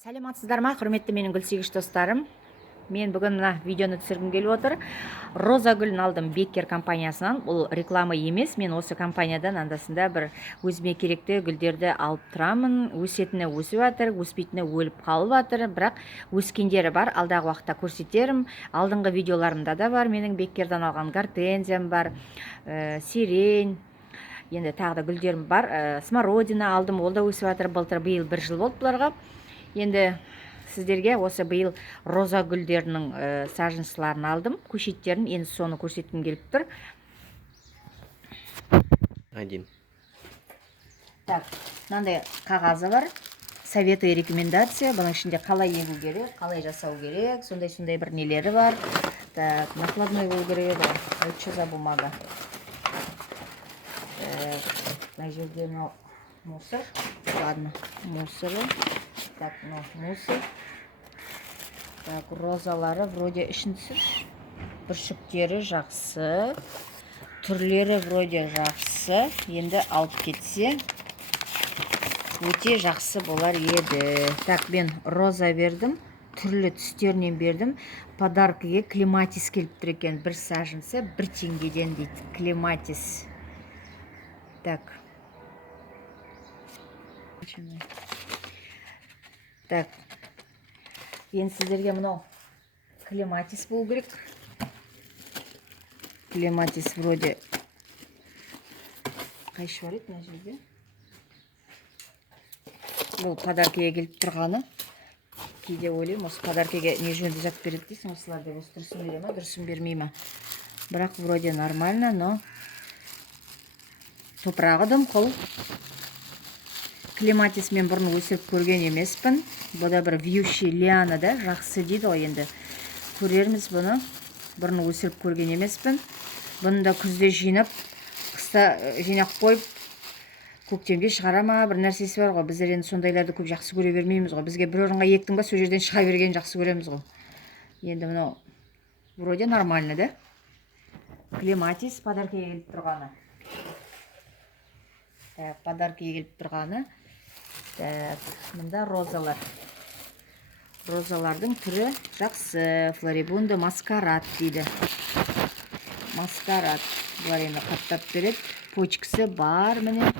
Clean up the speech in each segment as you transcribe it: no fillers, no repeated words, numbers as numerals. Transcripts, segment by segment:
Сәлеметсіздер ма, құрметті менің гүлсүйгіш достарым. Мен бүгін мына видеоны түсіргім келіп отыр. Роза гүлін алдым Беккер компаниясынан. Бұл реклама емес. Мен осы компаниядан андасында бір өзіме керекті гүлдерді алып тұрамын. Өсетіні өсіп жатыр, өспейтіні өліп қалып жатыр. Бірақ өскендері бар. Алдағы уақытта көрсетерім. Алдыңғы видеоларымда да бар. Менің Беккерден алған гортензиям бар, сирень. Енді тағы да гүлдерім бар. Смородина алдым, ол да өсіп жатыр. Былтыр биыл 1 жыл болды бұларға. Енді сіздерге осы биыл роза гүлдерінің сажыншыларын алдым, көшеттерін. Енді соны көрсеткім келіп тұр. Один. Так, мынандай қағазы бар. Советы и рекомендация. Бұның ішінде қалай егу керек, қалай жасау керек, сондай бір нелері бар. Так, накладной болу керек еді. Что за бумага? Мына жерде мусор. Ладно, мусоры. Так, мусор. Так, розалары вроде ішінсіз. Бүршіктері жақсы. Түрлері вроде жақсы. Енді алып кетсе, өте жақсы болар еді. Так, мен роза бердім. Түрлі түстерінен бердім. Подаркіге клематис келіп тұр екен. Бір сажынса 1 теңгеден дейді. Клематис. Так. Так, енді сіздерге мынау клематис болу керек. Клематис вроде қайшы бар еді мына жерде. Бұл подаркеге келіп тұрғаны. Кейде ойлаймын, осы подаркеге не жөнді зат береді дейсің, осылар деп. Осы дұрысын бере ма, дұрысын бермей ма. Бірақ вроде нормально, но топырағы дымқыл. Клематис мен бұрын өсіріп көрген емеспін. Бұда бір вьющий лиана да, жақсы дейді ғой енді. Көрерміз бұны. Бұрын өсіріп көрген емеспін. Бұны да күзде жинап, қыста жинақ қойып, көктемде шығара ма, бір нәрсесі бар ғой. Біздер енді сондайларды көп жақсы көре бермейміз ғой. Бізге бір орынға ектің ба, сол жерден шыға берген жақсы көреміз ғой. Енді мынау вроде нормально да. Клематис подаркеге келіп тұрғаны. Подаркеге келіп тұрғаны. Мында розалар. Розалардың түрі жақсы. Флорибунда маскарад дейді. Маскарад. Бұлар енді қаттап береді. Почкасы бар, міне.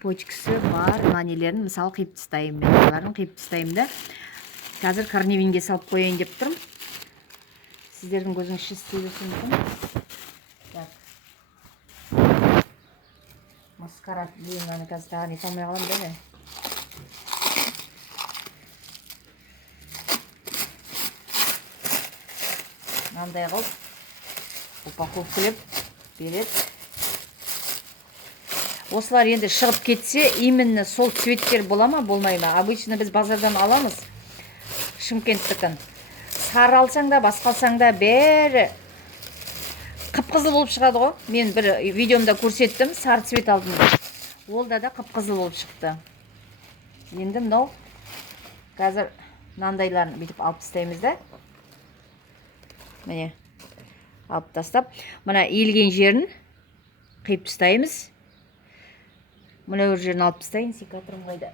Почкасы бар. Нанелерін мысалы қиып тастайым. Мен оларын қиып тастайым да. Қазір корневинге салып қояйын деп тұрмын. Сіздердің көзіңіз істей берсін мүмкін. Маскарад дейін, мынаны қазір тағы не қалмай қалам да. Мынандай қылып упаковкалеп береді. Осылар енді шығып кетсе, именно сол цветтер бола ма, болмай ма? Обычно біз базардан аламыз. Шымкенттікін. Сары алсаң да, басқа алсаң да бәрі қып-қызыл болып шығады ғой. Мен бір видеомда көрсеттім, сары цвет алдым. Ол да қып-қызыл болып шықты. Енді мынау қазір мынандайларын бүйтіп алып тастаймыз да. Міне, алып тастап, мына иілген жерін қиып тастаймыз. Мына бір жерін алып тастайын, секаторым қайда.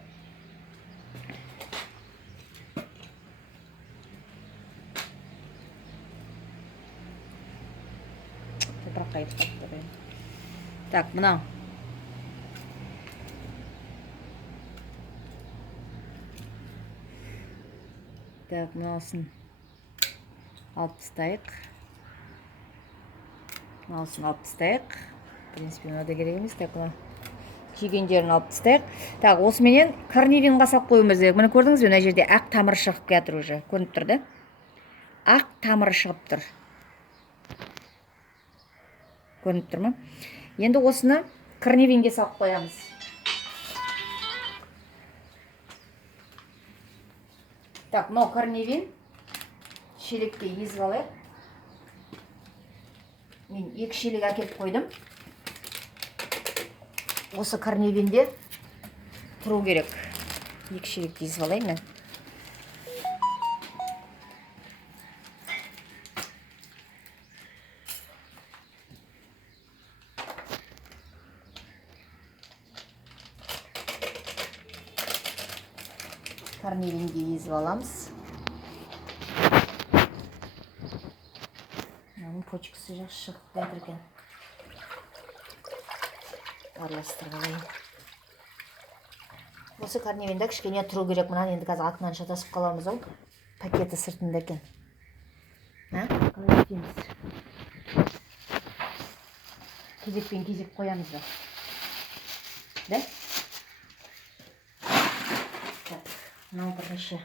Топыраққа кетіп қалыпты. Так, мынау. Так, мынаусын алып тастайық. Мынаусын алып тастайық. В принципе, мынада керек емес. Так, мына күйгендерін алып тастайық. Так, осыменен корневинға салып қоюымыз керек. Міне көрдіңіз бе, мына жерде ақ тамыры шығып жатыр уже. Көрініп тұр да? Ақ тамыры шығып тұр. Көрініп тұр ма? Енді осыны корневинге салып қоямыз. Так, мынау корневин. Шелекке езіп алайық. Мен 2 шелек әкеліп қойдым. Осы корневинде тұру керек. 2 шелекті езіп алайын мен. Корневинге езіп аламыз. Мынаның почкасы жақсы шығып жатыр екен. Араластырып алайын. Осы корневинде кішкене тұру керек. Мынаны енді қазір артынан шатасып қаламыз ау. Пакеті сыртында екен. Қалай етеміз? Кезекпен кезек қоямыз ба? Да? Ну, бірінші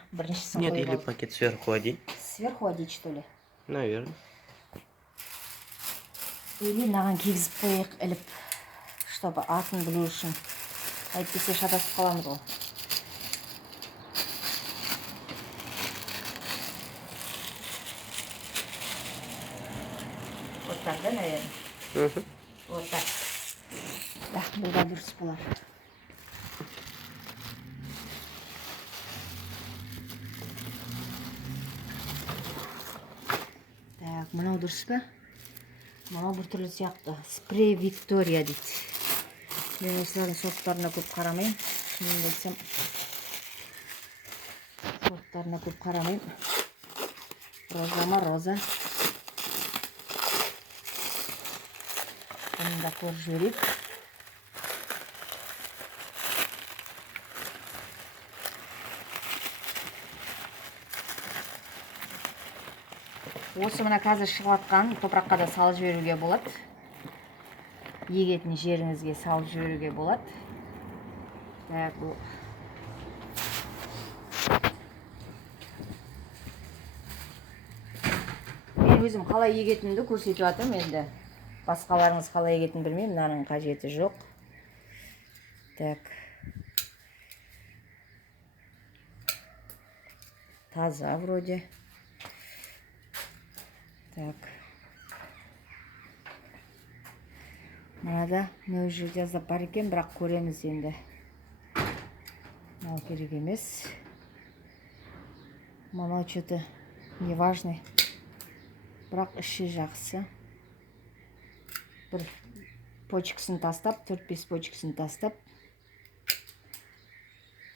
Нет, или пакет сверху одеть. Сверху одеть, что ли? Наверное. Или мынаған кигізіп қояйық іліп, чтобы атын білу үшін. Әйтпесе шатасып қаламыз ғой. Вот так, да, наверное? Вот так. Да, бұл да дұрыс болар. Так, мынау дұрыс па? Мынау бір түрлі сияқты. Спрей Виктория дейді. Мен осылардың сорттарына көп қарамайым. Шынымен айтсам, сорттарына көп қарамайым. Роза ма роза. Оны да көріп жіберейік. Осы мына қазір шығып жатқан топыраққа да салып жіберуге болады. Егетін жеріңізге салып жіберуге болады. Так, бұл мен өзім қалай егетінімді көрсетіп жатырмын енді. Басқаларыңыз қалай егетінін білмеймін, мынаның қажеті жоқ. Так. Таза вроде. Так. Мынада не жерде жазып бар екен, бірақ көреміз енді. Мынау керек емес. Мынау что-то неважный. Бірақ іші жақсы. Бір почкасын тастап, 4-5 почкасын тастап,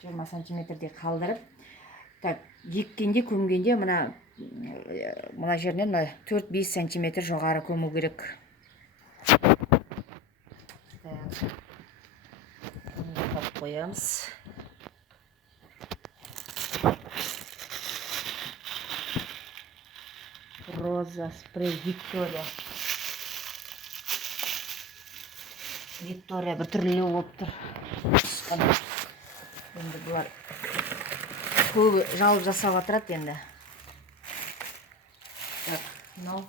20 сантиметрде қалдырып. Так, еккенде, көмгенде мына жерінен 4-5 сантиметр жоғары көму керек. Так, қоямыз. Роза, спрей Виктория. Виктория бір түрлі болып тұр. Енді бұлар көбі жалып жасап атырады енді. Так, мынау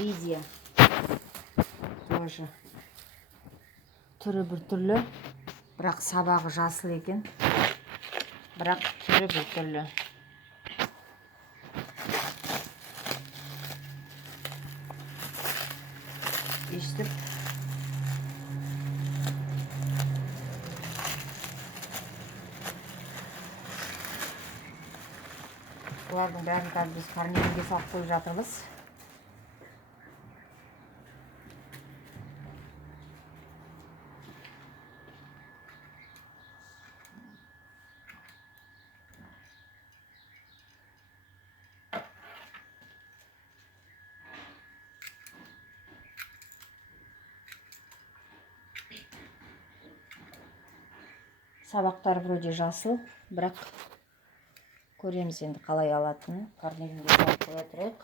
Лидия. Тоже түрі бір түрлі, бірақ сабағы жасыл екен. Бірақ түрі бір түрлі. Естіп. Бұлардың бәрін қазір біз корневинге салып қойып жатырмыз. Сабақтар вроде жасыл, бірақ көреміз енді қалай алатынын. Корневинге салып қоя тұрайық.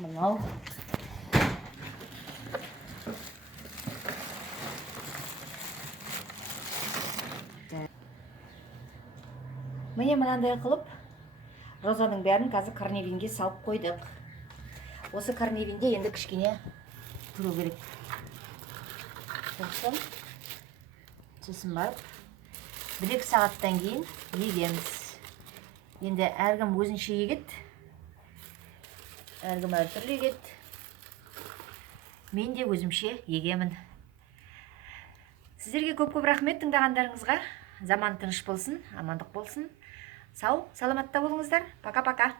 Мынау. Міне мынандай қылып, розаның бәрін қазір корневинге салып қойдық. Осы корневинде енді кішкене тұру керек. Сосын барып, 1-2 сағаттан кейін егеміз. Енді әркім өзінше егет. Әркім әртүрлі егет. Мен де өзімше егемін. Сіздерге көп-көп рахмет тыңдағандарыңызға. Заман тыныш болсын, амандық болсын. Сау, саламатта болыңыздар. Пока-пока.